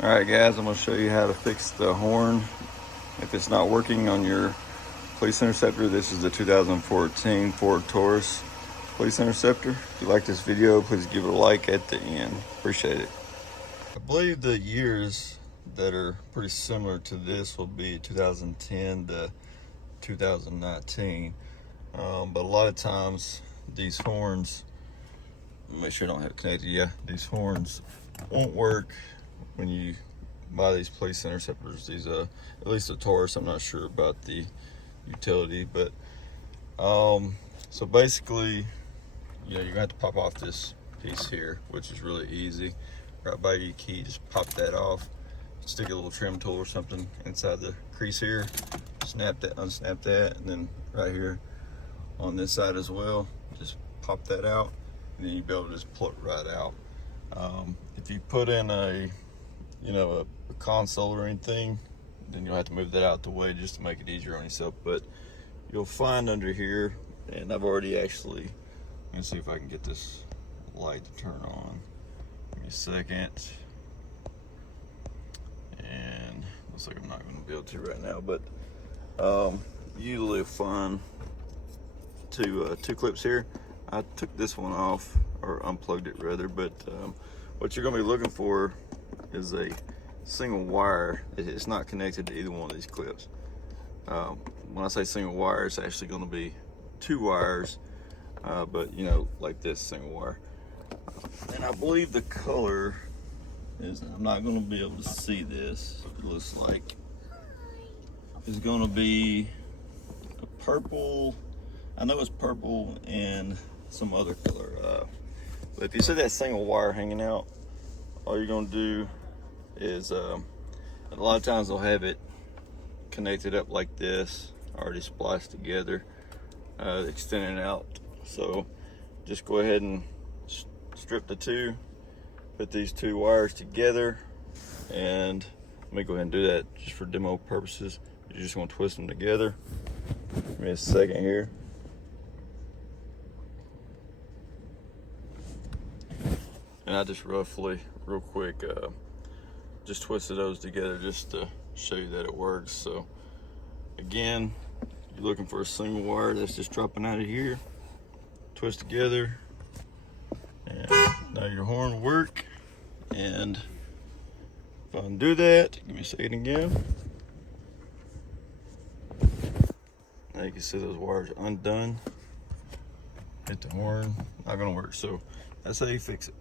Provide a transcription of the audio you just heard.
Alright guys, I'm going to show you how to fix the horn if it's not working on your Police Interceptor. This is the 2014 Ford Taurus Police Interceptor. If you like this video, please give it a like at the end. Appreciate it. I believe the years that are pretty similar to this will be 2010 to 2019. But a lot of times these horns, make sure I don't have it connected. Yeah, these horns won't work when you buy these police interceptors. These at least the Taurus, I'm not sure about the utility, but so basically, you're gonna have to pop off this piece here, which is really easy. Right by your key, just pop that off, stick a little trim tool or something inside the crease here, snap that, unsnap that, and then right here on this side as well, just pop that out, and then you'll be able to just pull it right out. If you put in a console or anything, then you'll have to move that out the way just to make it easier on yourself. But you'll find under here, and I've already actually, let me see if I can get this light to turn on. Give me a second. And looks like I'm not going to be able to right now, but usually you'll find two clips here. I took this one off, or unplugged it rather, but what you're going to be looking for is a single wire. It's not connected to either one of these clips. When I say single wire, it's actually going to be two wires, but like this single wire. And I believe the color is, I'm not going to be able to see this, it looks like it's going to be a purple. I know it's purple and some other color, but if you see that single wire hanging out, all you're going to do is a lot of times they'll have it connected up like this, already spliced together, extending out. So just go ahead and strip the two, put these two wires together, and let me go ahead and do that just for demo purposes. You're just going to twist them together. Give me a second here. And I just roughly, real quick, just twisted those together just to show you that it works. So again, you're looking for a single wire that's just dropping out of here, twist together, and now your horn will work. And if I undo that, give me a second again. Now you can see those wires undone. Hit the horn, not gonna work. So that's how you fix it.